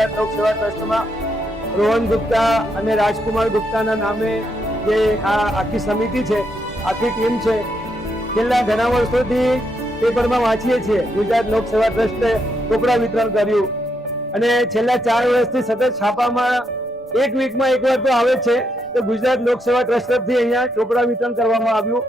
ગુજરાત લોક સેવા ટ્રસ્ટમાં રોહન ગુપ્તા અને રાજકુમાર ગુપ્તાના નામે જે આ આખી સમિતિ છે, આખી ટીમ છે, છેલ્લા ઘણા વર્ષોથી પેપરમાં વાંચીએ છીએ ગુજરાત લોક સેવા ટ્રસ્ટે ચોપડા વિતરણ કર્યું અને છેલ્લા 4 વર્ષથી સતત છાપામાં એક વીકમાં એકવાર તો આવે છે તો ગુજરાત લોક સેવા ટ્રસ્ટ તરફથી અહીંયા ચોપડા વિતરણ કરવામાં આવ્યું।